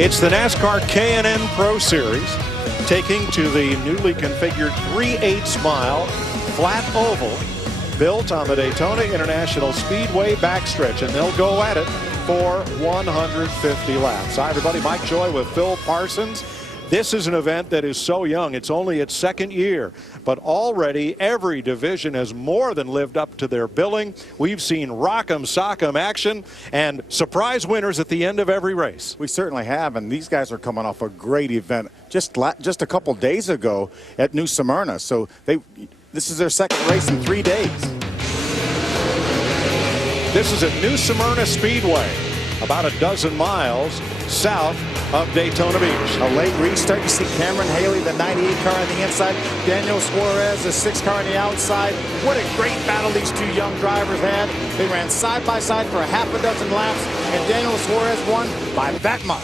It's the NASCAR K&N Pro Series, taking to the newly configured 3/8 mile flat oval built on the Daytona International Speedway backstretch, and they'll go at it for 150 laps. Hi everybody, Mike Joy with Phil Parsons. This is an event that is so young. It's only its second year, but already every division has more than lived up to their billing. We've seen rock'em sock'em action and surprise winners at the end of every race. We certainly have, and these guys are coming off a great event just a couple days ago at New Smyrna. So this is their second race in 3 days. This is at New Smyrna Speedway, about a dozen miles south of Daytona Beach. A late restart. You see Cameron Haley, the 98 car on the inside. Daniel Suarez, the 6 car on the outside. What a great battle these two young drivers had. They ran side by side for a half a dozen laps, and Daniel Suarez won by that much.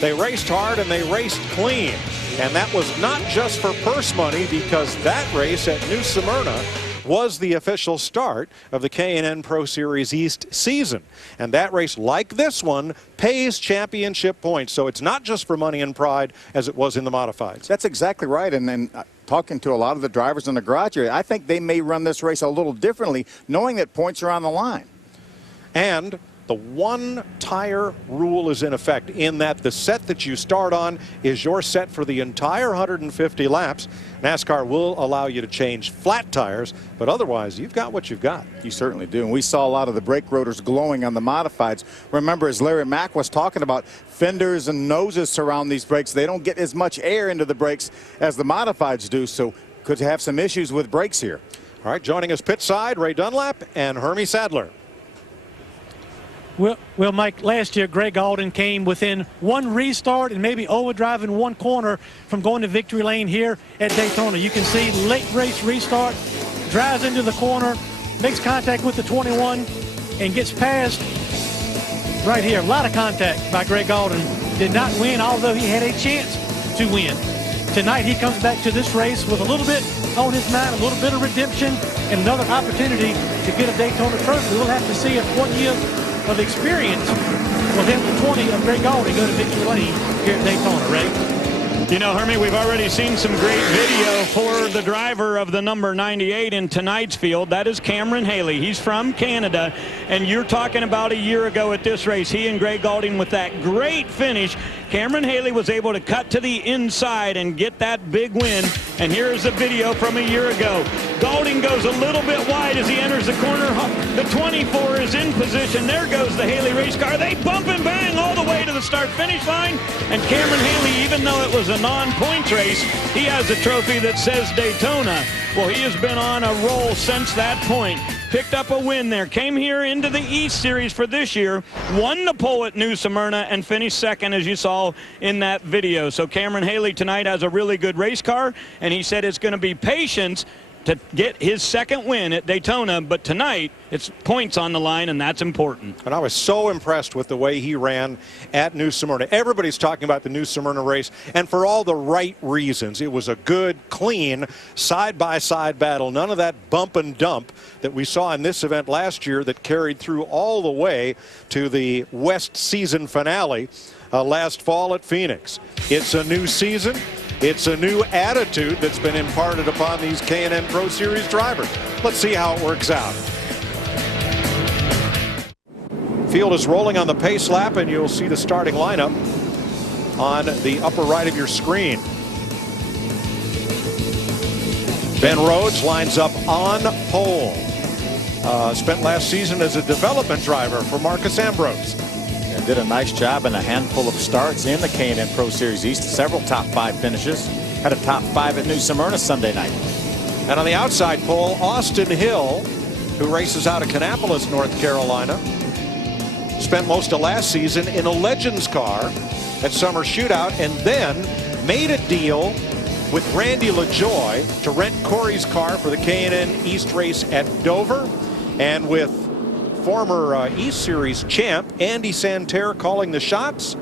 They raced hard and they raced clean. And that was not just for purse money, because that race at New Smyrna was the official start of the K&N Pro Series East season. And that race, like this one, pays championship points. So it's not just for money and pride as it was in the modifieds. That's exactly right. And then talking to a lot of the drivers in the garage area, I think they may run this race a little differently, knowing that points are on the line. And the one tire rule is in effect, in that the set that you start on is your set for the entire 150 laps. NASCAR will allow you to change flat tires, but otherwise you've got what you've got. You certainly do. And we saw a lot of the brake rotors glowing on the modifieds. Remember, as Larry Mack was talking about, fenders and noses surround these brakes. They don't get as much air into the brakes as the modifieds do, so could have some issues with brakes here. All right, joining us pit side, Ray Dunlap and Hermie Sadler. Well, Mike, last year Greg Alden came within one restart and maybe overdriving one corner from going to victory lane here at Daytona. You can see late race restart, drives into the corner, makes contact with the 21, and gets past right here. A lot of contact by Greg Alden. Did not win, although he had a chance to win. Tonight he comes back to this race with a little bit on his mind, a little bit of redemption, and another opportunity to get a Daytona trophy. We'll have to see if 1 year of experience will help the 20 of Greg Alden go to victory lane here at Daytona, Ray. You know, Hermie, we've already seen some great video for the driver of the number 98 in tonight's field. That is Cameron Haley. He's from Canada, and you're talking about a year ago at this race, he and Greg Alden with that great finish. Cameron Haley was able to cut to the inside and get that big win. And here's a video from a year ago. Gaulding goes a little bit wide as he enters the corner. The 24 is in position. There goes the Haley race car. They bump and bang all the way to the start-finish line. And Cameron Haley, even though it was a non-points race, he has a trophy that says Daytona. Well, he has been on a roll since that point. Picked up a win there. Came here into the East Series for this year. Won the pole at New Smyrna and finished second, as you saw in that video. So Cameron Haley tonight has a really good race car, and he said it's going to be patience to get his second win at Daytona, but tonight it's points on the line, and that's important. And I was so impressed with the way he ran at New Smyrna. Everybody's talking about the New Smyrna race, and for all the right reasons. It was a good, clean, side-by-side battle. None of that bump and dump that we saw in this event last year that carried through all the way to the West season finale last fall at Phoenix. It's a new season. It's a new attitude that's been imparted upon these K&N Pro Series drivers. Let's see how it works out. Field is rolling on the pace lap, and you'll see the starting lineup on the upper right of your screen. Ben Rhodes lines up on pole. Spent last season as a development driver for Marcus Ambrose. Did a nice job in a handful of starts in the K&N Pro Series East. Several top 5 finishes. Had a top 5 at New Smyrna Sunday night. And on the outside pole, Austin Hill, who races out of Kannapolis, North Carolina, spent most of last season in a Legends car at Summer Shootout, and then made a deal with Randy LaJoie to rent Corey's car for the K&N East race at Dover, and with former East Series champ Andy Santerre calling the shots,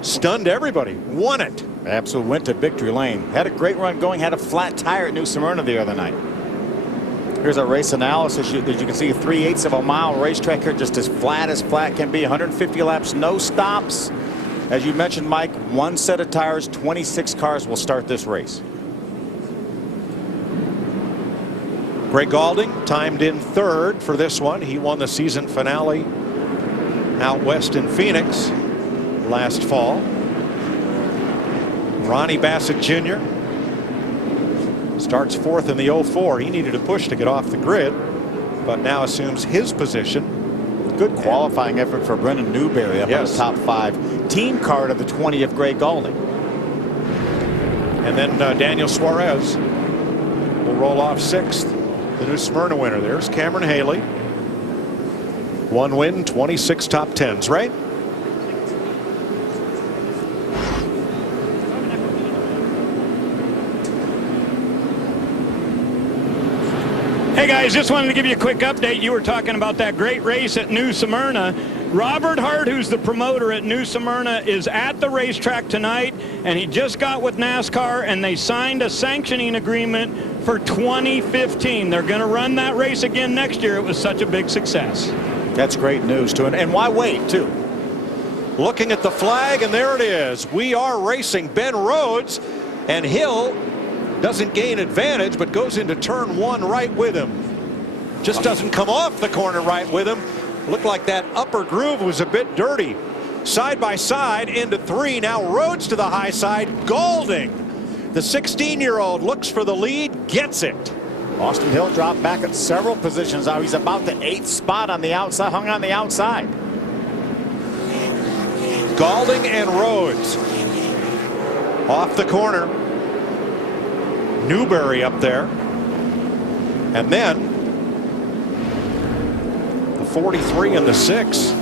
stunned everybody, won it. Absolutely, went to victory lane. Had a great run going, had a flat tire at New Smyrna the other night. Here's our race analysis. As you can see, 3/8 of a mile racetrack here, just as flat can be. 150 laps, no stops. As you mentioned, Mike, one set of tires, 26 cars will start this race. Greg Gaulding timed in third for this one. He won the season finale out west in Phoenix last fall. Ronnie Bassett Jr. starts fourth in the 04. He needed a push to get off the grid, but now assumes his position. Good qualifying effort for Brendan Newberry up in the top 5. Team card of the 20 of Greg Gaulding. And then Daniel Suarez will roll off 6th. The New Smyrna winner. There's Cameron Haley. 1 win, 26 top 10s, right? Hey guys, just wanted to give you a quick update. You were talking about that great race at New Smyrna. Robert Hart, who's the promoter at New Smyrna, is at the racetrack tonight, and he just got with NASCAR, and they signed a sanctioning agreement for 2015. They're going to run that race again next year. It was such a big success. That's great news, too. And why wait, too? Looking at the flag, and there it is. We are racing Ben Rhodes, and Hill doesn't gain advantage, but goes into turn 1 right with him. Just doesn't come off the corner right with him. Looked like that upper groove was a bit dirty. Side by side into 3. Now Rhodes to the high side. Gaulding, the 16-year-old, looks for the lead, gets it. Austin Hill dropped back at several positions. Now he's about the 8th spot on the outside, hung on the outside. Gaulding and Rhodes off the corner. Newberry up there. And then 43 and the 6.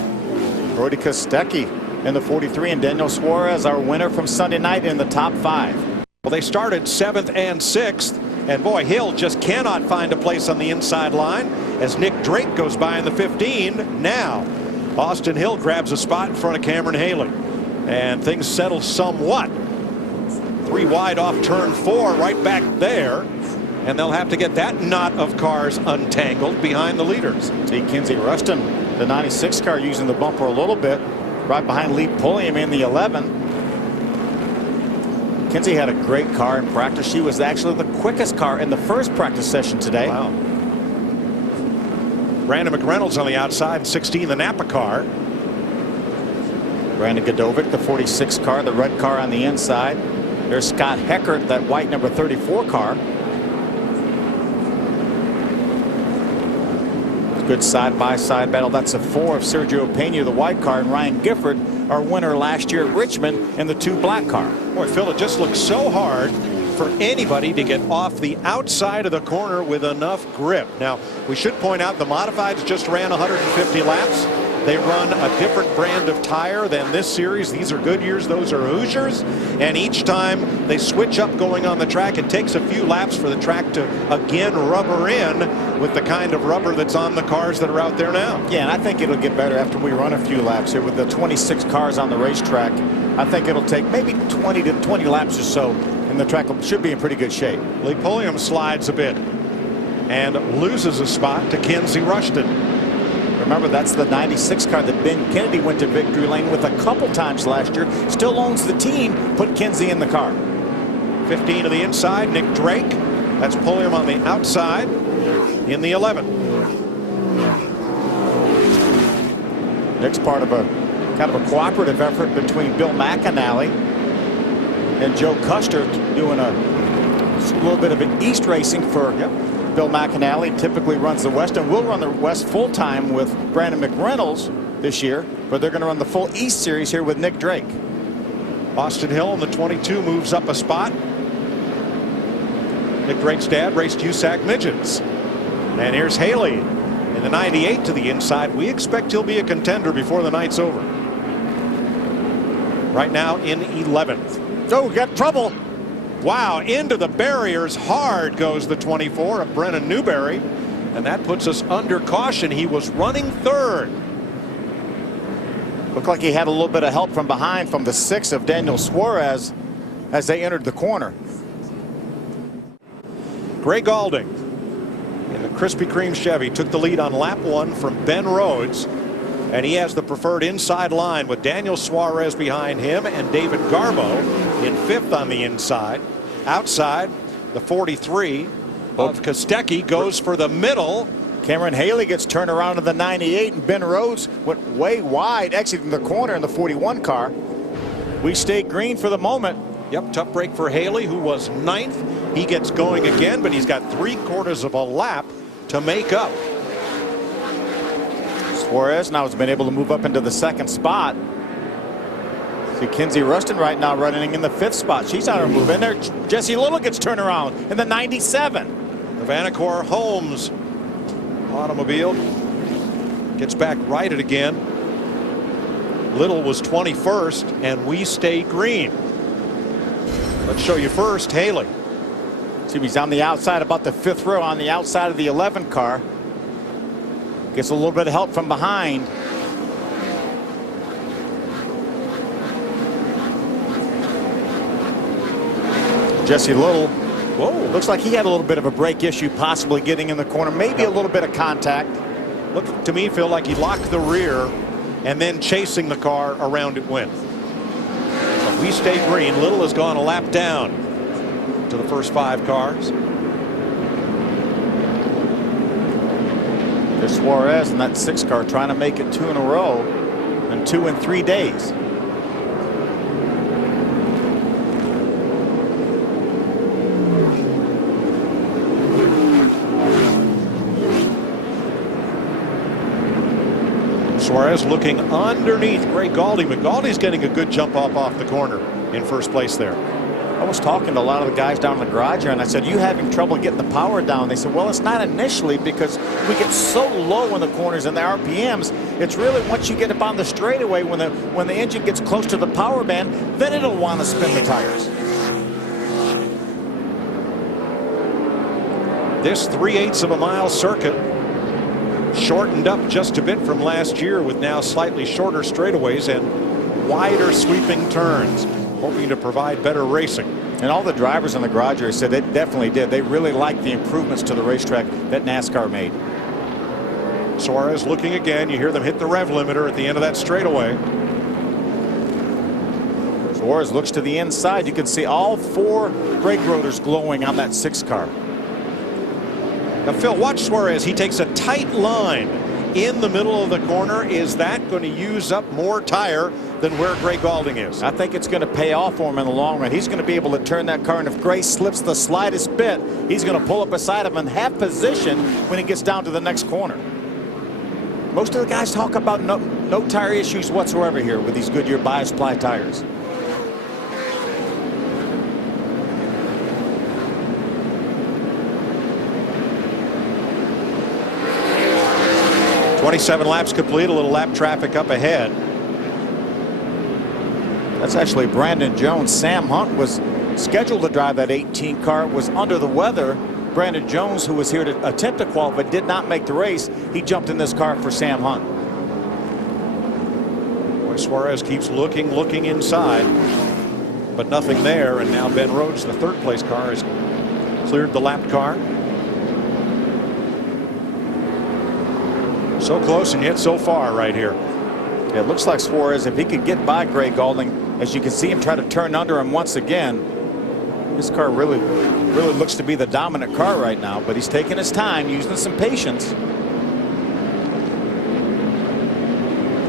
Brody Kostecki in the 43, and Daniel Suarez, our winner from Sunday night, in the top 5. Well, they started 7th and 6th, and boy, Hill just cannot find a place on the inside line as Nick Drake goes by in the 15. Now Austin Hill grabs a spot in front of Cameron Haley, and things settle somewhat. 3 wide off turn 4, right back there. And they'll have to get that knot of cars untangled behind the leaders. See Kenzie Ruston, the 96 car, using the bumper a little bit, right behind Lee Pulliam in the 11. Kenzie had a great car in practice. She was actually the quickest car in the first practice session today. Wow. Brandon McReynolds on the outside, 16, the Napa car. Brandon Godovic, the 46 car, the red car on the inside. There's Scott Heckert, that white number 34 car. Good side-by-side battle. That's a 4 of Sergio Pena, the white car, and Ryan Gifford, our winner last year at Richmond, in the 2 black car. Boy, Phil, it just looks so hard for anybody to get off the outside of the corner with enough grip. Now, we should point out the modifieds just ran 150 laps. They run a different brand of tire than this series. These are Goodyears, those are Hoosiers. And each time they switch up going on the track, it takes a few laps for the track to again rubber in with the kind of rubber that's on the cars that are out there now. Yeah, and I think it'll get better after we run a few laps here with the 26 cars on the racetrack. I think it'll take maybe 20 laps or so, and the track should be in pretty good shape. Lee Pulliam slides a bit and loses a spot to Kenzie Ruston. Remember, that's the 96 car that Ben Kennedy went to victory lane with a couple times last year. Still owns the team. Put Kenzie in the car. 15 to the inside, Nick Drake. That's Pulliam on the outside in the 11. Nick's part of a kind of a cooperative effort between Bill McAnally and Joe Custer, doing a little bit of an East racing for Bill McAnally. Typically runs the West and will run the West full time with Brandon McReynolds this year, but they're going to run the full East series here with Nick Drake. Austin Hill in the 22 moves up a spot. Nick Drake's dad raced USAC midgets. And here's Haley in the 98 to the inside. We expect he'll be a contender before the night's over. Right now in 11th. Oh, got trouble. Wow, into the barriers hard goes the 24 of Brennan Newberry, and that puts us under caution. He was running 3rd. Looked like he had a little bit of help from behind from the 6 of Daniel Suarez as they entered the corner. Greg Gaulding in the Krispy Kreme Chevy took the lead on lap 1 from Ben Rhodes. And he has the preferred inside line with Daniel Suarez behind him and David Garbo in 5th on the inside. Outside, the 43 of Kostecki goes for the middle. Cameron Haley gets turned around to the 98, and Ben Rhodes went way wide, exiting the corner in the 41 car. We stay green for the moment. Yep, tough break for Haley, who was 9th. He gets going again, but he's got 3/4 of a lap to make up. Suarez now has been able to move up into the 2nd spot. See Kenzie Ruston right now running in the 5th spot. She's on her move in there. Jesse Little gets turned around in the 97. The Vanacore Holmes automobile gets back righted again. Little was 21st, and we stay green. Let's show you first Haley. See, he's on the outside, about the 5th row, on the outside of the 11 car. Gets a little bit of help from behind. Jesse Little. Whoa. Looks like he had a little bit of a brake issue, possibly getting in the corner. Maybe a little bit of contact. Looked to me, feel like he locked the rear and then chasing the car around it went. But we stay green. Little has gone a lap down to the first 5 cars. There's Suarez in that 6 car trying to make it 2 in a row and 2 in 3 days. Suarez looking underneath Greg Gauldy. McGauldy's getting a good jump off the corner in first place there. I was talking to a lot of the guys down in the garage here, and I said, "You having trouble getting the power down?" They said, "Well, it's not initially, because we get so low in the corners and the RPMs. It's really once you get up on the straightaway, when the engine gets close to the power band, then it'll want to spin the tires." This 3/8 of a mile circuit shortened up just a bit from last year, with now slightly shorter straightaways and wider sweeping turns, hoping to provide better racing. And all the drivers in the garage here said it definitely did. They really liked the improvements to the racetrack that NASCAR made. Suarez looking again. You hear them hit the rev limiter at the end of that straightaway. Suarez looks to the inside. You can see all 4 brake rotors glowing on that 6 car. Now, Phil, watch Suarez. He takes a tight line in the middle of the corner. Is that going to use up more tire than where Gray Gaulding is? I think it's going to pay off for him in the long run. He's going to be able to turn that car, and if Gray slips the slightest bit, he's going to pull up beside him and have position when he gets down to the next corner. Most of the guys talk about no tire issues whatsoever here with these Goodyear bias ply tires. "27 laps complete." A little lap traffic up ahead. That's actually Brandon Jones. Sam Hunt was scheduled to drive that 18 car, was under the weather. Brandon Jones, who was here to attempt to qualify, did not make the race. He jumped in this car for Sam Hunt. Boy, Suarez keeps looking inside, but nothing there. And now Ben Rhodes, the 3rd place car, has cleared the lap car. So close and yet so far right here. It looks like Suarez, if he could get by Gray Gaulding, as you can see him try to turn under him once again, this car really looks to be the dominant car right now, but he's taking his time, using some patience.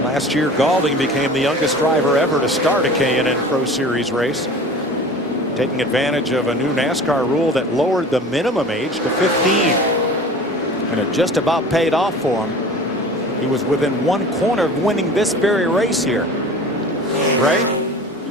Last year, Gaulding became the youngest driver ever to start a K&N Pro Series race, taking advantage of a new NASCAR rule that lowered the minimum age to 15. And it just about paid off for him. He was within 1 corner of winning this very race here. Right?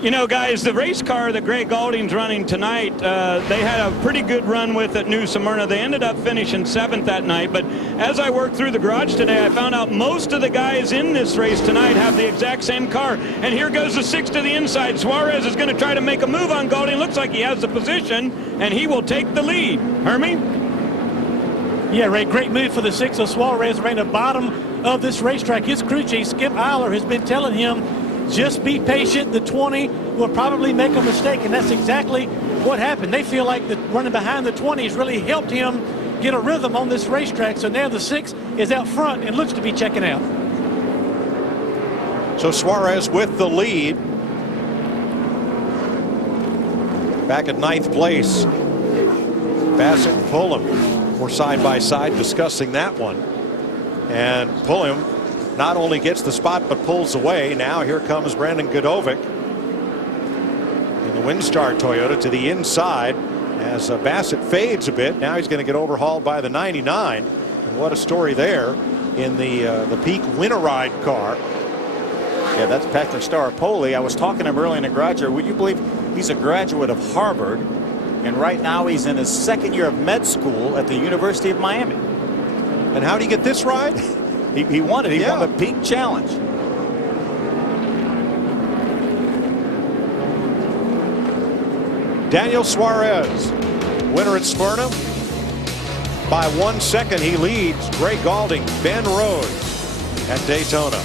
You know, guys, the race car that Greg Gaulding's running tonight, they had a pretty good run with at New Smyrna. They ended up finishing 7th that night. But as I worked through the garage today, I found out most of the guys in this race tonight have the exact same car. And here goes the 6 to the inside. Suarez is going to try to make a move on Gaulding. Looks like he has the position, and he will take the lead. Hermie? Yeah, Ray, great move for the 6. So Suarez ran the bottom of this racetrack. His crew chief, Skip Eiler, has been telling him, just be patient. The 20 will probably make a mistake, and that's exactly what happened. They feel like the running behind the 20 has really helped him get a rhythm on this racetrack. So now the 6 is out front and looks to be checking out. So Suarez with the lead. Back at 9th place. Bassett and Pullum were side by side discussing that one. And Pullum not only gets the spot but pulls away. Now here comes Brandon Godovic in the Windstar Toyota to the inside as Bassett fades a bit. Now he's going to get overhauled by the 99. And what a story there in the peak Winteride car. Yeah, that's Patrick Staropoli. I was talking to him early in the garage here. Would you believe he's a graduate of Harvard, and right now he's in his 2nd year of med school at the University of Miami. And how did he get this ride? he won it. He won the Peak Challenge. Daniel Suarez, winner at Smyrna. By 1 second, he leads Gray Gaulding, Ben Rhodes at Daytona.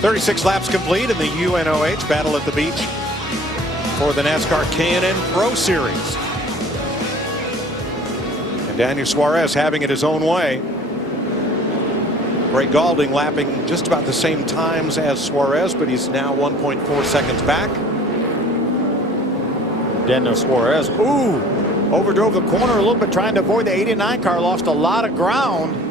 36 laps complete in the UNOH Battle at the Beach for the NASCAR K&N Pro Series. And Daniel Suarez having it his own way. Gray Gaulding lapping just about the same times as Suarez, but he's now 1.4 seconds back. Daniel Suarez, overdrove the corner a little bit trying to avoid the 89 car, lost a lot of ground.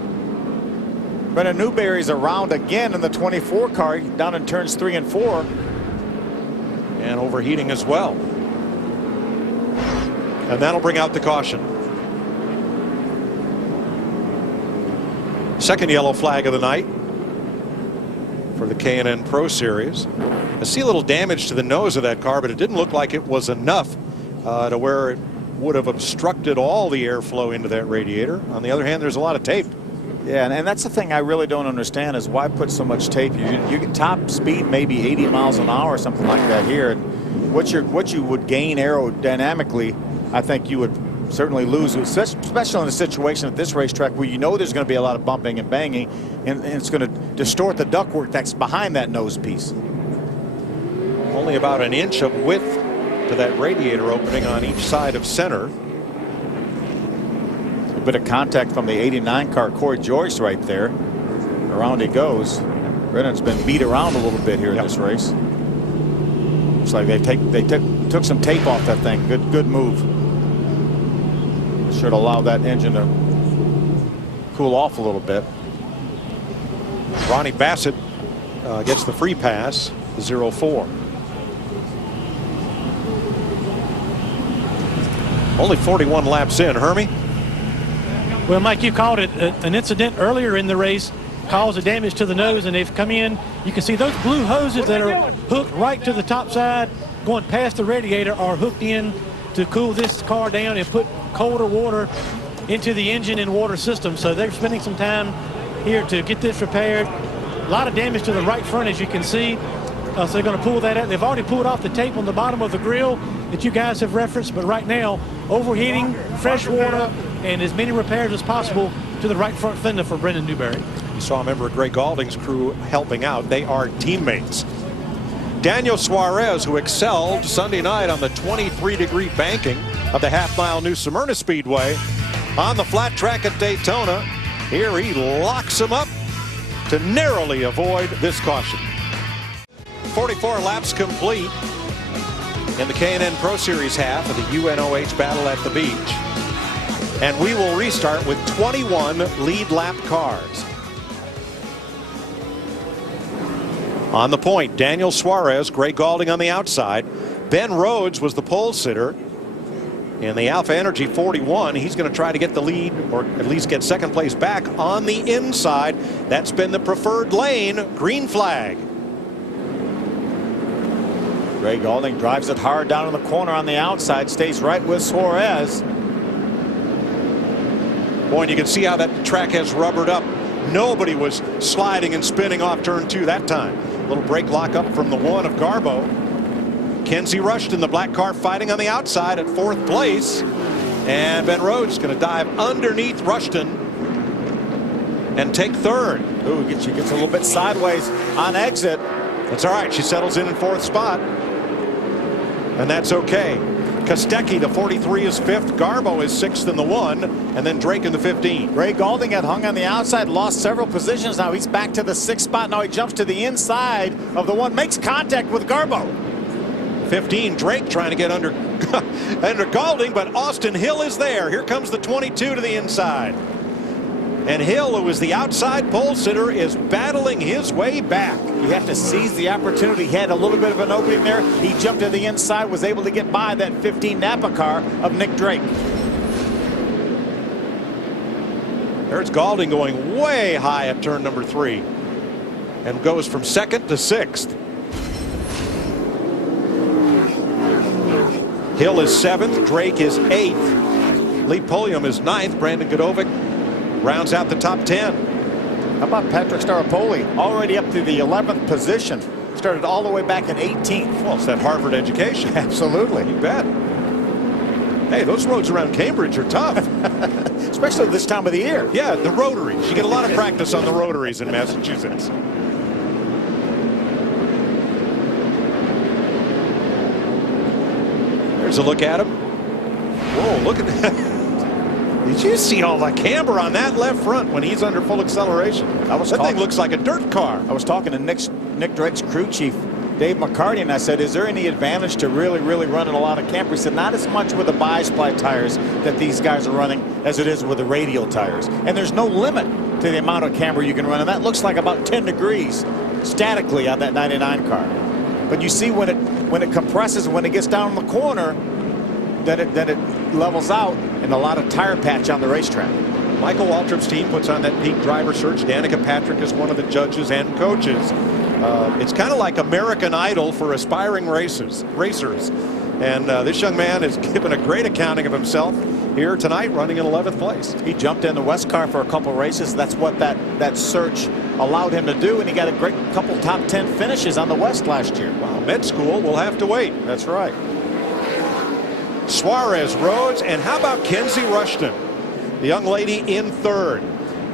Brendan Newberry's around again in the 24 car down in turns 3 and 4. And overheating as well. And that'll bring out the caution. Second yellow flag of the night for the K&N Pro Series. I see a little damage to the nose of that car, but it didn't look like it was enough to where it would have obstructed all the airflow into that radiator. On the other hand, there's a lot of tape. Yeah, and that's the thing I really don't understand is why put so much tape. You get top speed maybe 80 miles an hour or something like that here. And what you would gain aerodynamically, I think you would certainly lose, especially in a situation at this racetrack where you know there's going to be a lot of bumping and banging, and it's going to distort the ductwork that's behind that nose piece. Only about an inch of width to that radiator opening on each side of center. A bit of contact from the 89 car, Corey Joyce, right there. Around he goes. Brennan's been beat around a little bit here in this race. Looks like they took some tape off that thing. Good move. Should allow that engine to cool off a little bit. Ronnie Bassett gets the free pass, 0-4. Only 41 laps in. Hermie? Well, Mike, you called it an incident earlier in the race caused the damage to the nose, and they've come in. You can see those blue hoses that are hooked right to the top side going past the radiator are hooked in to cool this car down and put colder water into the engine and water system. So they're spending some time here to get this repaired. A lot of damage to the right front, as you can see. So they're going to pull that out. They've already pulled off the tape on the bottom of the grill that you guys have referenced, but right now, overheating, fresh water, and as many repairs as possible to the right front fender for Brendan Newberry. You saw a member of Gray Gaulding's crew helping out. They are teammates. Daniel Suarez, who excelled Sunday night on the 23-degree banking of the half-mile New Smyrna Speedway on the flat track at Daytona. Here he locks him up to narrowly avoid this caution. 44 laps complete in the K&N Pro Series half of the UNOH Battle at the Beach. And we will restart with 21 lead lap cars. On the point, Daniel Suarez, Gray Gaulding on the outside. Ben Rhodes was the pole sitter in the Alpha Energy 41. He's going to try to get the lead, or at least get second place back on the inside. That's been the preferred lane. Green flag. Gray Gaulding drives it hard down in the corner on the outside, stays right with Suarez. Boy, and you can see how that track has rubbered up. Nobody was sliding and spinning off turn 2 that time. Little brake lock up from the 1 of Garbo. Kenzie Ruston, the black car, fighting on the outside at 4th place. And Ben Rhodes going to dive underneath Ruston and take 3rd. Ooh, she gets a little bit sideways on exit. That's all right. She settles in 4th spot. And that's okay. Kostecki, the 43, is 5th. Garbo is 6th in the 1. And then Drake in the 15. Ray Gaulding had hung on the outside, lost several positions. Now he's back to the 6th spot. Now he jumps to the inside of the 1, makes contact with Garbo. 15, Drake trying to get under under Gaulding, but Austin Hill is there. Here comes the 22 to the inside. And Hill, who is the outside pole sitter, is battling his way back. You have to seize the opportunity. He had a little bit of an opening there. He jumped to the inside, was able to get by that 15 Napa car of Nick Drake. There's Gaulding going way high at turn number 3 and goes from 2nd to 6th. Hill is 7th. Drake is 8th. Lee Pulliam is 9th. Brandon Godovic rounds out the top 10. How about Patrick Staropoli, already up to the 11th position? Started all the way back at 18th. Well, it's that Harvard education. Absolutely. You bet. Hey, those roads around Cambridge are tough. Especially this time of the year. Yeah, the rotaries. You get a lot of practice on the rotaries in Massachusetts. There's a look at him. Whoa, look at that. Did you see all the camber on that left front when he's under full acceleration? That thing looks like a dirt car. I was talking to Nick Drake's crew chief, Dave McCarty, and I said, is there any advantage to really running a lot of camber? He said, not as much with the bi-sply tires that these guys are running as it is with the radial tires. And there's no limit to the amount of camber you can run. And that looks like about 10 degrees statically on that 99 car. But you see when it compresses, when it gets down the corner, then it levels out, and a lot of tire patch on the racetrack. Michael Waltrip's team puts on that peak driver search. Danica Patrick is one of the judges and coaches. It's kind of like American Idol for aspiring racers. And this young man is given a great accounting of himself here tonight, running in 11th place. He jumped in the West car for a couple races. That's what that search allowed him to do, and he got a great couple top 10 finishes on the West last year. Wow, med school will have to wait. That's right. Suarez, Rhodes, and how about Kenzie Ruston, the young lady in 3rd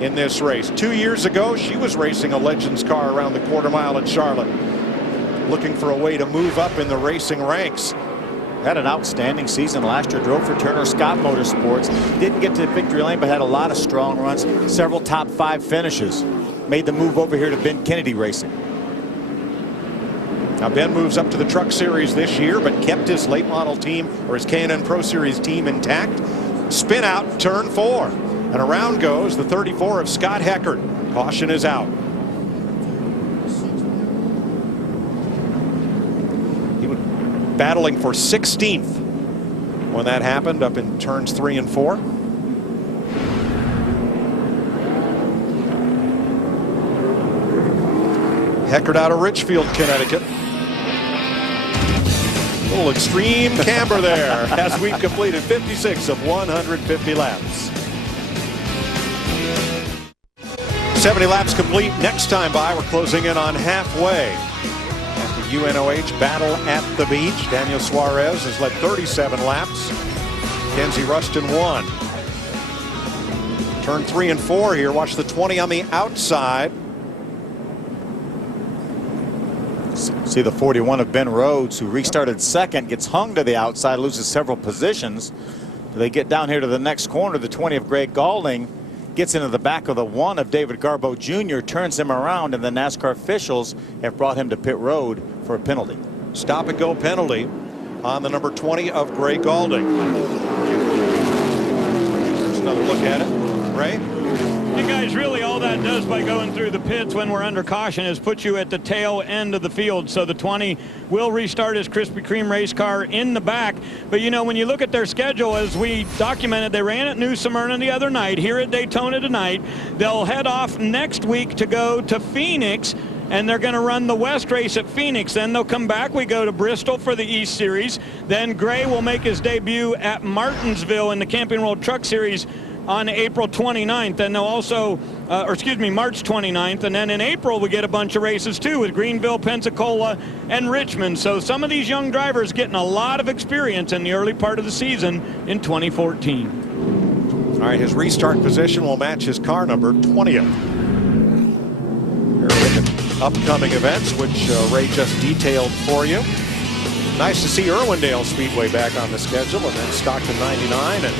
in this race. 2 years ago, she was racing a Legends car around the quarter mile in Charlotte, looking for a way to move up in the racing ranks. Had an outstanding season last year. Drove for Turner Scott Motorsports. Didn't get to victory lane, but had a lot of strong runs. Several top 5 finishes. Made the move over here to Ben Kennedy Racing. Now Ben moves up to the Truck Series this year, but kept his late model team, or his K&N Pro Series team, intact. Spin out, turn 4, and around goes the 34 of Scott Heckert. Caution is out. He was battling for 16th when that happened, up in turns 3 and 4. Heckert out of Richfield, Connecticut. A little extreme camber there as we've completed 56 of 150 laps. 70 laps complete. Next time by, we're closing in on halfway at the UNOH Battle at the Beach. Daniel Suarez has led 37 laps. Kenzie Ruston won. Turn 3 and 4 here. Watch the 20 on the outside. See the 41 of Ben Rhodes, who restarted 2nd, gets hung to the outside, loses several positions. They get down here to the next corner. The 20 of Greg Gaulding gets into the back of the 1 of David Garbo Jr., turns him around, and the NASCAR officials have brought him to pit road for a penalty. Stop and go penalty on the number 20 of Greg Gaulding. There's another look at it. Ray? You guys, really all that does by going through the pits when we're under caution is put you at the tail end of the field. So the 20 will restart his Krispy Kreme race car in the back. But you know, when you look at their schedule, as we documented, they ran at New Smyrna the other night, here at Daytona tonight. They'll head off next week to go to Phoenix, and they're going to run the West race at Phoenix. Then they'll come back. We go to Bristol for the East Series. Then Gray will make his debut at Martinsville in the Camping World Truck Series on April 29th, and they'll also, March 29th, and then in April we get a bunch of races too with Greenville, Pensacola, and Richmond. So some of these young drivers getting a lot of experience in the early part of the season in 2014. All right, his restart position will match his car number, 20th. Here are the upcoming events, which Ray just detailed for you. Nice to see Irwindale Speedway back on the schedule, and then Stockton 99 and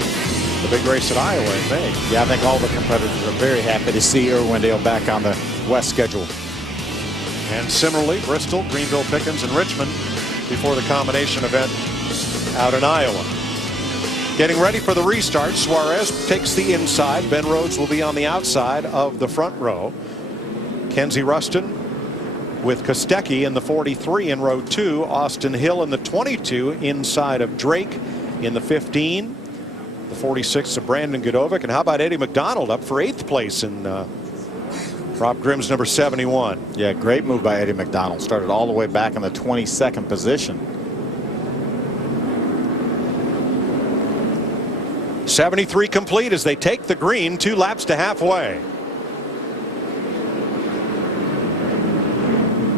the big race at Iowa in May. Yeah, I think all the competitors are very happy to see Irwindale back on the West schedule. And similarly, Bristol, Greenville, Pickens, and Richmond before the combination event out in Iowa. Getting ready for the restart, Suarez takes the inside. Ben Rhodes will be on the outside of the front row. Kenzie Ruston with Kostecki in the 43 in row 2. Austin Hill in the 22 inside of Drake in the 15. The 46 of Brandon Godovic. And how about Eddie Mcdonald up for 8th place in Rob Grimm's number 71. Yeah, great move by Eddie Mcdonald. Started all the way back in the 22nd position. 73 complete as they take the green 2 laps to halfway.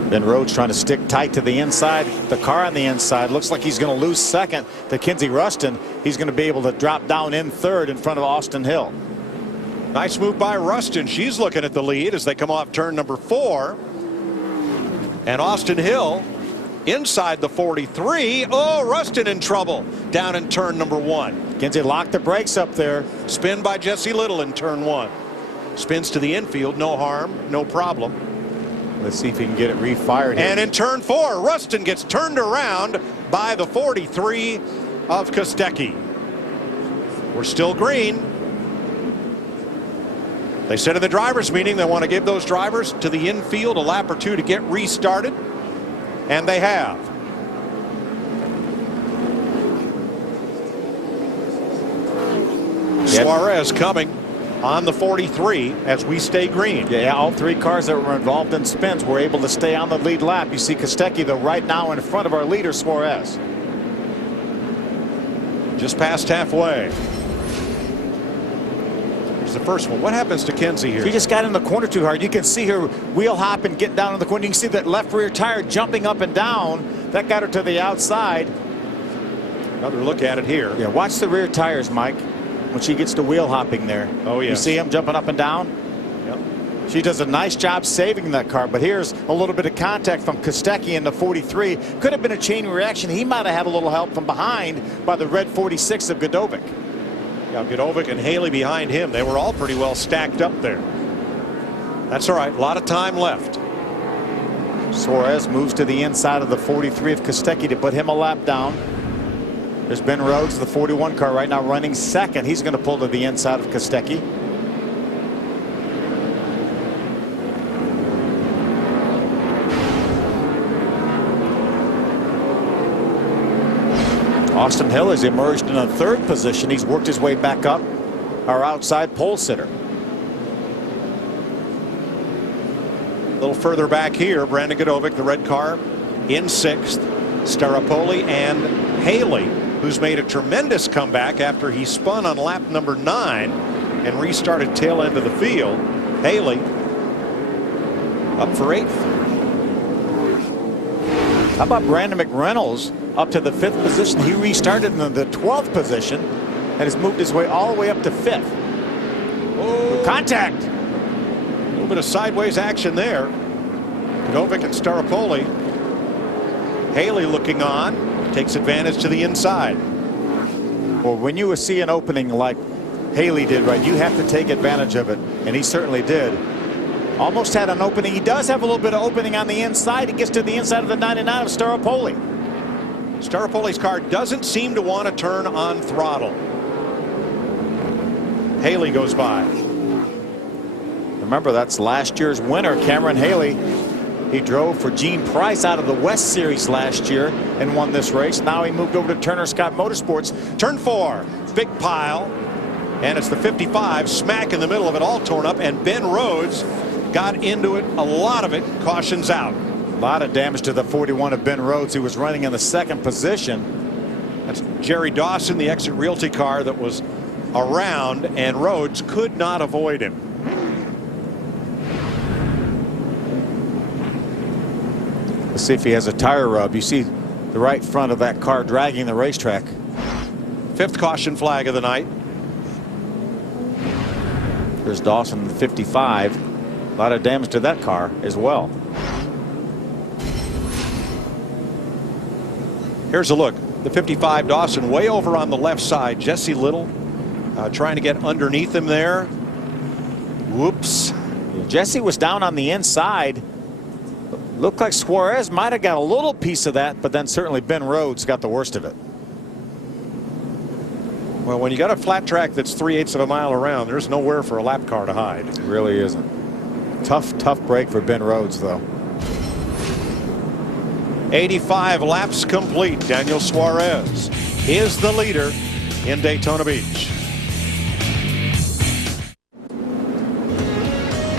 Ben Rhodes trying to stick tight to the inside. The car on the inside looks like he's going to lose second to Kenzie Ruston. He's going to be able to drop down in third in front of Austin Hill. Nice move by Ruston. She's looking at the lead as they come off turn number 4. And Austin Hill inside the 43. Oh, Ruston in trouble down in turn number 1. Kenzie locked the brakes up there. Spin by Jesse Little in turn 1. Spins to the infield. No harm, no problem. Let's see if he can get it refired here. And in turn 4, Ruston gets turned around by the 43 of Kostecki. We're still green. They said in the drivers' meeting they want to give those drivers to the infield a lap or 2 to get restarted. And they have. Suarez coming on the 43 as we stay green. Yeah, all 3 cars that were involved in spins were able to stay on the lead lap. You see Kostecki, though, right now in front of our leader, Suarez. Just past halfway. Here's the first one. What happens to Kenzie here? She just got in the corner too hard. You can see her wheel hop and get down in the corner. You can see that left rear tire jumping up and down. That got her to the outside. Another look at it here. Yeah, watch the rear tires, Mike, when she gets to wheel hopping there. Oh, yeah. You see him jumping up and down? Yep. She does a nice job saving that car, but here's a little bit of contact from Kostecki in the 43. Could have been a chain reaction. He might have had a little help from behind by the red 46 of Godovic. Yeah, Godovic and Haley behind him. They were all pretty well stacked up there. That's all right. A lot of time left. Suarez moves to the inside of the 43 of Kostecki to put him a lap down. There's Ben Rhodes, the 41 car, right now running second. He's going to pull to the inside of Kostecki. Austin Hill has emerged in a 3rd position. He's worked his way back up, our outside pole sitter. A little further back here, Brandon Godovic, the red car, in 6th. Staropoli and Haley, who's made a tremendous comeback after he spun on lap number 9 and restarted tail end of the field. Haley up for 8th. How about Brandon McReynolds up to the 5th position? He restarted in the 12th position and has moved his way all the way up to 5th. Oh, contact. A little bit of sideways action there. Godovic and Staropoli. Haley looking on, takes advantage to the inside. Well, when you see an opening like Haley did, right, you have to take advantage of it, and he certainly did. Almost had an opening. He does have a little bit of opening on the inside. He gets to the inside of the 99 of Staropoli. Staropoli's car doesn't seem to want to turn on throttle. Haley goes by. Remember, that's last year's winner, Cameron Haley. He drove for Gene Price out of the West Series last year and won this race. Now he moved over to Turner Scott Motorsports. Turn 4, big pile, and it's the 55 smack in the middle of it, all torn up, and Ben Rhodes got into it, a lot of it. Cautions out. A lot of damage to the 41 of Ben Rhodes, who was running in the 2nd position. That's Jerry Dawson, the Exit Realty car that was around, and Rhodes could not avoid him. Let's see if he has a tire rub. You see the right front of that car dragging the racetrack. 5th caution flag of the night. There's Dawson, the 55. A lot of damage to that car as well. Here's a look. The 55 Dawson way over on the left side. Jesse Little trying to get underneath him there. Whoops. Jesse was down on the inside. Looked like Suarez might have got a little piece of that, but then certainly Ben Rhodes got the worst of it. Well, when you got a flat track that's 3/8 of a mile around, there's nowhere for a lap car to hide. It really isn't. Tough break for Ben Rhodes, though. 85 laps complete. Daniel Suarez is the leader in Daytona Beach.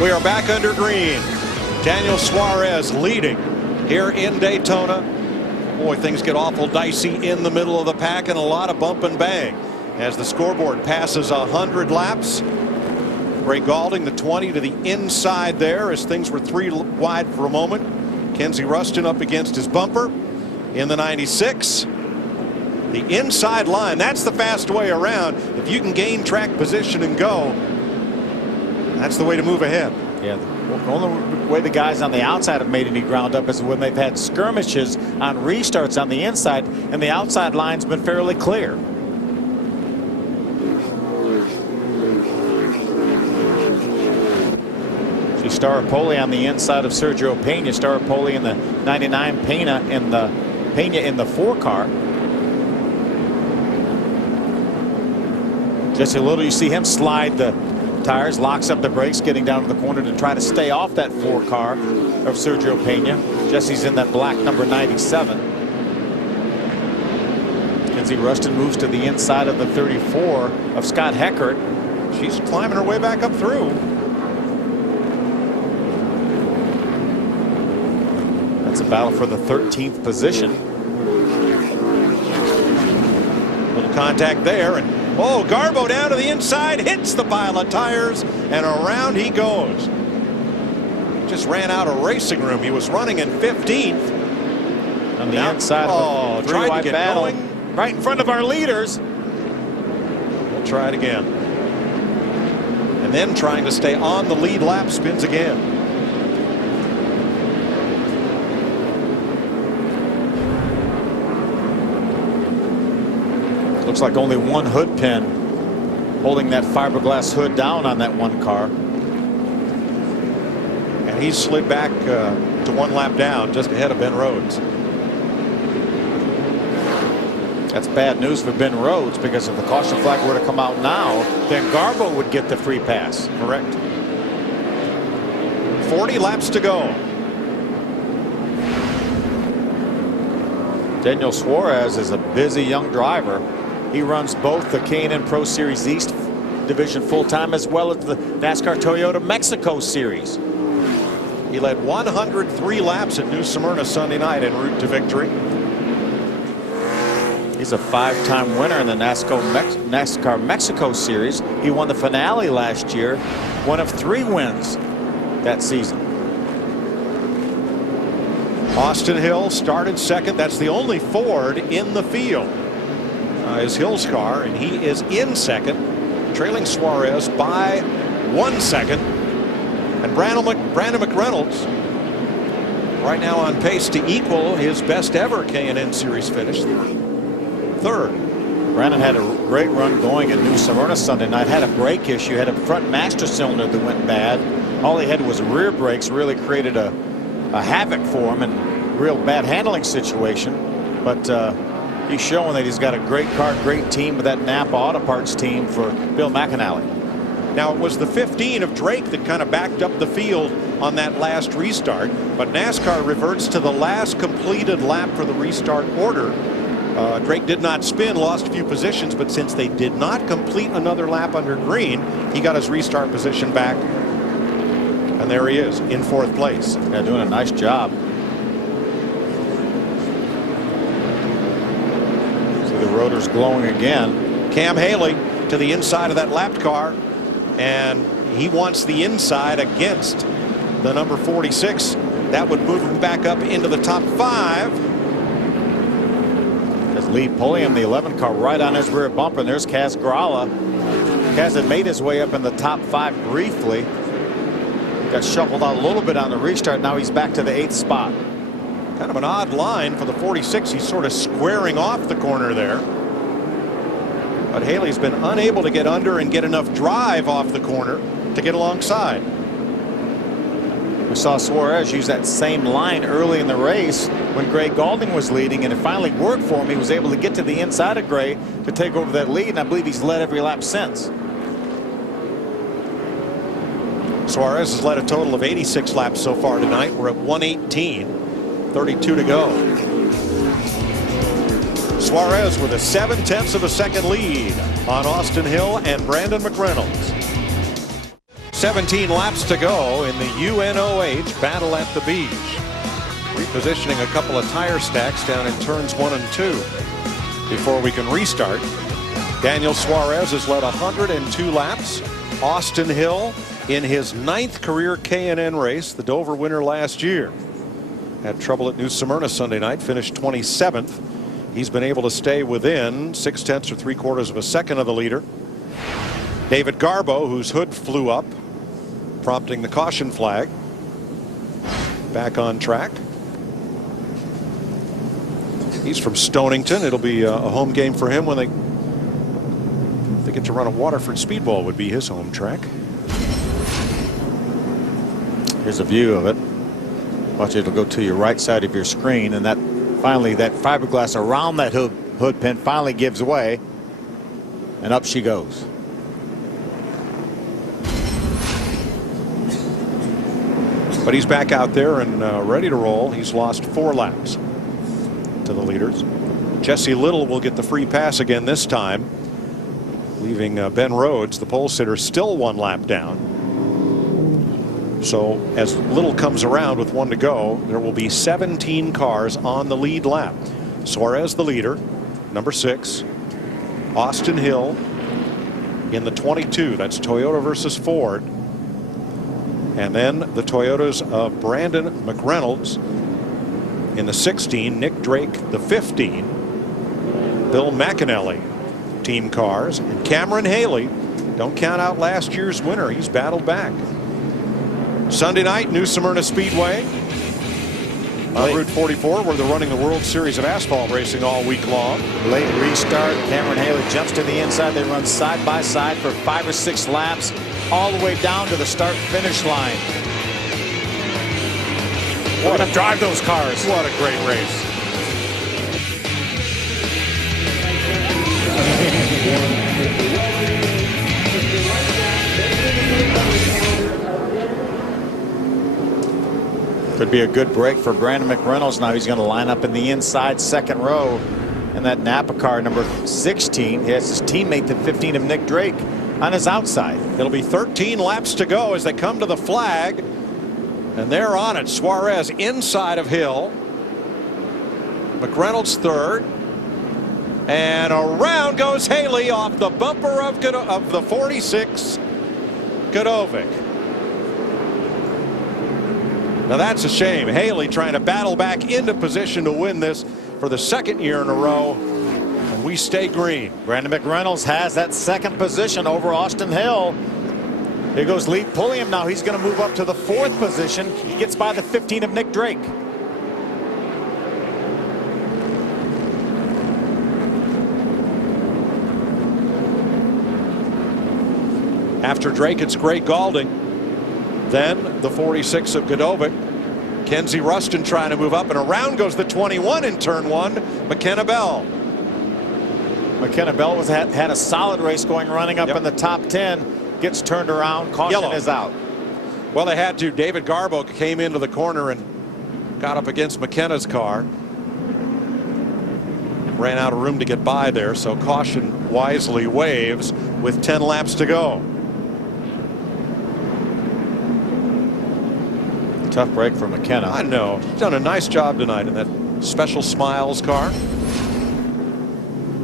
We are back under green. Daniel Suarez leading here in Daytona. Boy, things get awful dicey in the middle of the pack and a lot of bump and bang as the scoreboard passes 100 laps. Ray Gaulding, the 20 to the inside there as things were 3 wide for a moment. Kenzie Ruston up against his bumper in the 96. The inside line, that's the fast way around. If you can gain track position and go, that's the way to move ahead. Yeah, the only way the guys on the outside have made any ground up is when they've had skirmishes on restarts on the inside, and the outside line's been fairly clear. Staropoli on the inside of Sergio Pena. Staropoli in the 99, Pena in the 4 car. Jesse Little, you see him slide the tires, locks up the brakes, getting down to the corner to try to stay off that 4 car of Sergio Pena. Jesse's in that black number 97. Kenzie Ruston moves to the inside of the 34 of Scott Heckert. She's climbing her way back up through. It's a battle for the 13th position. Little contact there, and oh, Garbo down to the inside, hits the pile of tires, and around he goes. Just ran out of racing room. He was running in 15th. On the inside of the tried to get battle, going. right in front of our leaders. We'll try it again. And then trying to stay on the lead lap, spins again. Looks like only one hood pin holding that fiberglass hood down on that 1 car. And he slid back to 1 lap down just ahead of Ben Rhodes. That's bad news for Ben Rhodes, because if the caution flag were to come out now, then Garbo would get the free pass. Correct. 40 laps to go. Daniel Suarez is a busy young driver. He runs both the K&N Pro Series East division full-time as well as the NASCAR Toyota Mexico Series. He led 103 laps at New Smyrna Sunday night en route to victory. He's a 5-time winner in the NASCAR Mexico Series. He won the finale last year, one of 3 wins that season. Austin Hill started second. That's the only Ford in the field. Is Hill's car, and he is in second, trailing Suarez by 1 second. And Brandon McReynolds right now on pace to equal his best ever K&N Series finish, 3rd. Brandon had a great run going at New Smyrna Sunday night. Had a brake issue, had a front master cylinder that went bad. All he had was rear brakes, really created a havoc for him and real bad handling situation. But he's showing that he's got a great car, great team with that Napa Auto Parts team for Bill McAnally. Now, it was the 15 of Drake that kind of backed up the field on that last restart, but NASCAR reverts to the last completed lap for the restart order. Drake did not spin, lost a few positions, but since they did not complete another lap under green, he got his restart position back. And there he is in 4th place. Yeah, doing a nice job. See the rotors glowing again. Cam Haley to the inside of that lapped car, and he wants the inside against the number 46. That would move him back up into the top 5. As Lee Pulliam, the 11 car, right on his rear bumper, and there's Kaz Grala. Kaz had made his way up in the top 5 briefly. Got shuffled out a little bit on the restart. Now he's back to the 8th spot. Kind of an odd line for the 46. He's sort of squaring off the corner there. But Haley's been unable to get under and get enough drive off the corner to get alongside. We saw Suarez use that same line early in the race when Gray Gaulding was leading, and it finally worked for him. He was able to get to the inside of Gray to take over that lead, and I believe he's led every lap since. Suarez has led a total of 86 laps so far tonight. We're at 118, 32 to go. Suarez with a 7/10 of a second lead on Austin Hill and Brandon McReynolds. 17 laps to go in the UNOH battle at the beach. Repositioning a couple of tire stacks down in turns 1 and 2 before we can restart. Daniel Suarez has led 102 laps. Austin Hill in his 9th career K&N race, the Dover winner last year. Had trouble at New Smyrna Sunday night, finished 27th. He's been able to stay within 6/10 or 3/4 of a second of the leader. David Garbo, whose hood flew up, prompting the caution flag, back on track. He's from Stonington. It'll be a home game for him when they get to run a Waterford Speedball. Would be his home track. Here's a view of it. Watch, it'll go to your right side of your screen, and that finally that fiberglass around that hood pin finally gives way, and up she goes. But he's back out there and ready to roll. He's lost 4 laps to the leaders. Jesse Little will get the free pass again this time, leaving Ben Rhodes, the pole sitter, still 1 lap down. So as Little comes around with 1 to go, there will be 17 cars on the lead lap. Suarez the leader, number 6. Austin Hill in the 22. That's Toyota versus Ford. And then the Toyotas of Brandon McReynolds in the 16. Nick Drake the 15. Bill McAnally team cars. And Cameron Haley, don't count out last year's winner. He's battled back. Sunday night, New Smyrna Speedway on Route 44, where they're running the World Series of Asphalt Racing all week long. Late restart. Cameron Haley jumps to the inside. They run side by side for 5 or 6 laps, all the way down to the start-finish line. We're going to drive those cars. What a great race. Could be a good break for Brandon McReynolds. Now he's going to line up in the inside second row. And that Napa car, number 16, he has his teammate, the 15 of Nick Drake, on his outside. It'll be 13 laps to go as they come to the flag. And they're on it. Suarez inside of Hill. McReynolds third. And around goes Haley off the bumper of the 46, Godovic. Now that's a shame. Haley trying to battle back into position to win this for the 2nd year in a row. And we stay green. Brandon McReynolds has that 2nd position over Austin Hill. Here goes Lee Pulliam now. He's going to move up to the 4th position. He gets by the 15 of Nick Drake. After Drake, it's Gray Gaulding. Then the 46 of Godovic. Kenzie Ruston trying to move up, and around goes the 21 in turn 1, McKenna Bell. McKenna Bell had a solid race going, running up in the top 10. Gets turned around. Caution is out. Well, they had to. David Garbo came into the corner and got up against McKenna's car. Ran out of room to get by there, so caution wisely waves with 10 laps to go. Tough break for McKenna. I know. He's done a nice job tonight in that Special Smiles car.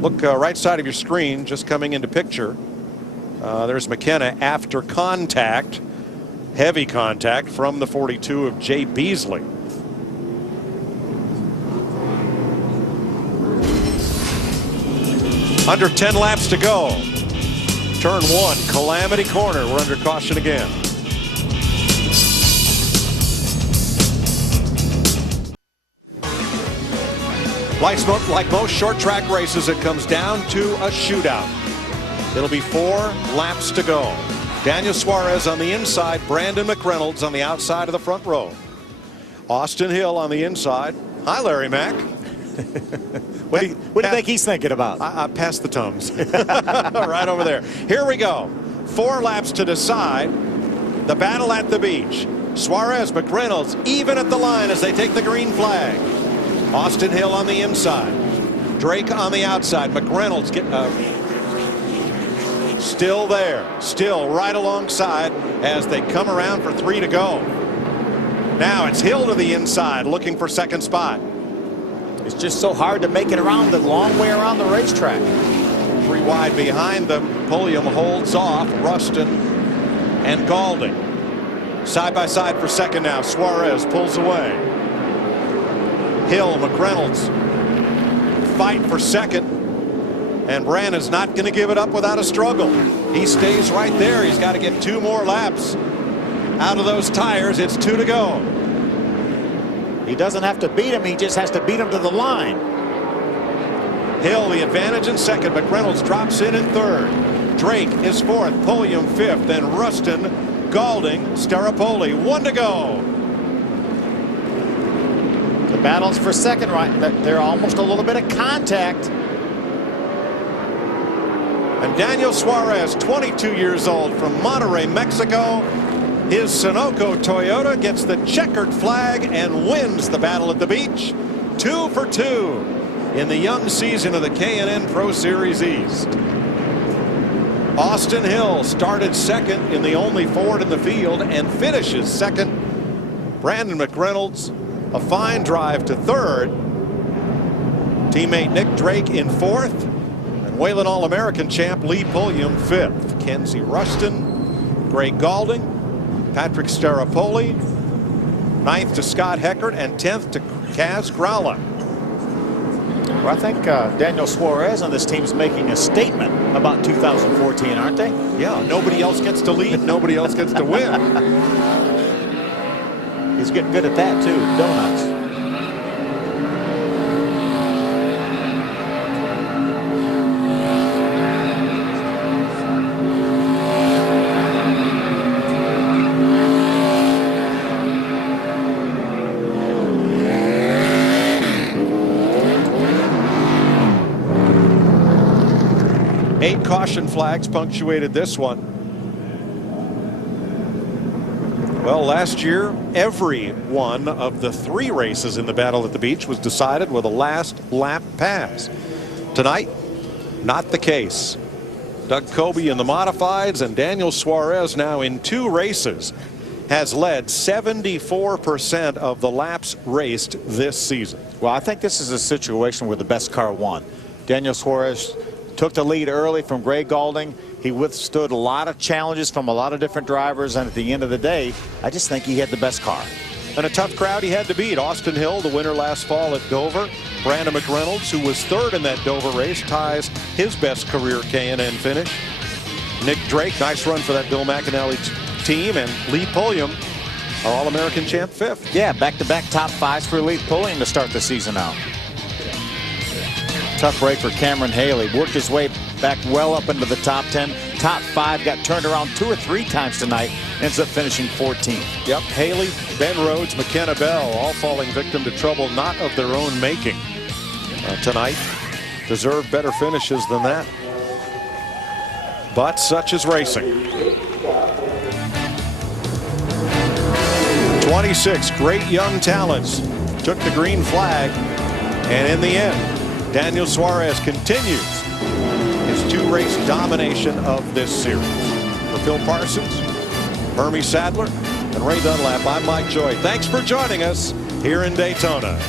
Look right side of your screen, just coming into picture. There's McKenna after contact, heavy contact from the 42 of Jay Beasley. Under 10 laps to go. Turn 1, Calamity Corner. We're under caution again. Like most short track races, it comes down to a shootout. It'll be 4 laps to go. Daniel Suarez on the inside, Brandon McReynolds on the outside of the front row. Austin Hill on the inside. Hi, Larry Mack. What do you think he's thinking about? I passed the Tums. Right over there. Here we go. 4 laps to decide the battle at the beach. Suarez, McReynolds even at the line as they take the green flag. Austin Hill on the inside. Drake on the outside. McReynolds still there. Still right alongside as they come around for 3 to go. Now it's Hill to the inside looking for second spot. It's just so hard to make it around the long way around the racetrack. 3 wide behind them. Pulliam holds off Ruston and Gaulding. Side by side for second now. Suarez pulls away. Hill, McReynolds fight for second. And Brandon's not going to give it up without a struggle. He stays right there. He's got to get 2 more laps out of those tires. It's 2 to go. He doesn't have to beat him. He just has to beat him to the line. Hill the advantage in second. McReynolds drops in third. Drake is fourth. Pulliam fifth. Then Ruston, Gaulding, Staropoli. 1 to go. The battles for second, right? They're almost a little bit of contact. And Daniel Suarez, 22 years old, from Monterrey, Mexico. His Sunoco Toyota gets the checkered flag and wins the battle at the beach. 2 for 2 in the young season of the K&N Pro Series East. Austin Hill started second in the only Ford in the field and finishes second. Brandon McReynolds, a fine drive to third. Teammate Nick Drake in fourth. And Wayland All-American champ Lee Pulliam fifth. Kenzie Ruston, Greg Gaulding, Patrick Staropoli, 9th to Scott Heckert, and 10th to Kaz Growler. Well, I think Daniel Suarez on this team is making a statement about 2014, aren't they? Yeah, nobody else gets to lead, nobody else gets to win. He's getting good at that too, donuts. Eight caution flags punctuated this one. Well, last year, every one of the 3 races in the battle at the beach was decided with a last lap pass. Tonight, not the case. Doug Coby in the modifieds and Daniel Suarez now in 2 races has led 74% of the laps raced this season. Well, I think this is a situation where the best car won. Daniel Suarez took the lead early from Greg Gaulding. He withstood a lot of challenges from a lot of different drivers, and at the end of the day, I just think he had the best car. And a tough crowd he had to beat. Austin Hill, the winner last fall at Dover. Brandon McReynolds, who was third in that Dover race, ties his best career K&N finish. Nick Drake, nice run for that Bill McAnally team. And Lee Pulliam, our All-American champ, fifth. Yeah, back-to-back top 5s for Lee Pulliam to start the season out. Tough break for Cameron Haley. Worked his way back well up into the top 10. Top 5, got turned around 2 or 3 times tonight. Ends up finishing 14th. Yep, Haley, Ben Rhodes, McKenna Bell, all falling victim to trouble not of their own making tonight. Deserve better finishes than that. But such is racing. 26 great young talents took the green flag, and in the end, Daniel Suarez continues his 2-race domination of this series. For Phil Parsons, Hermie Sadler, and Ray Dunlap, I'm Mike Joy. Thanks for joining us here in Daytona.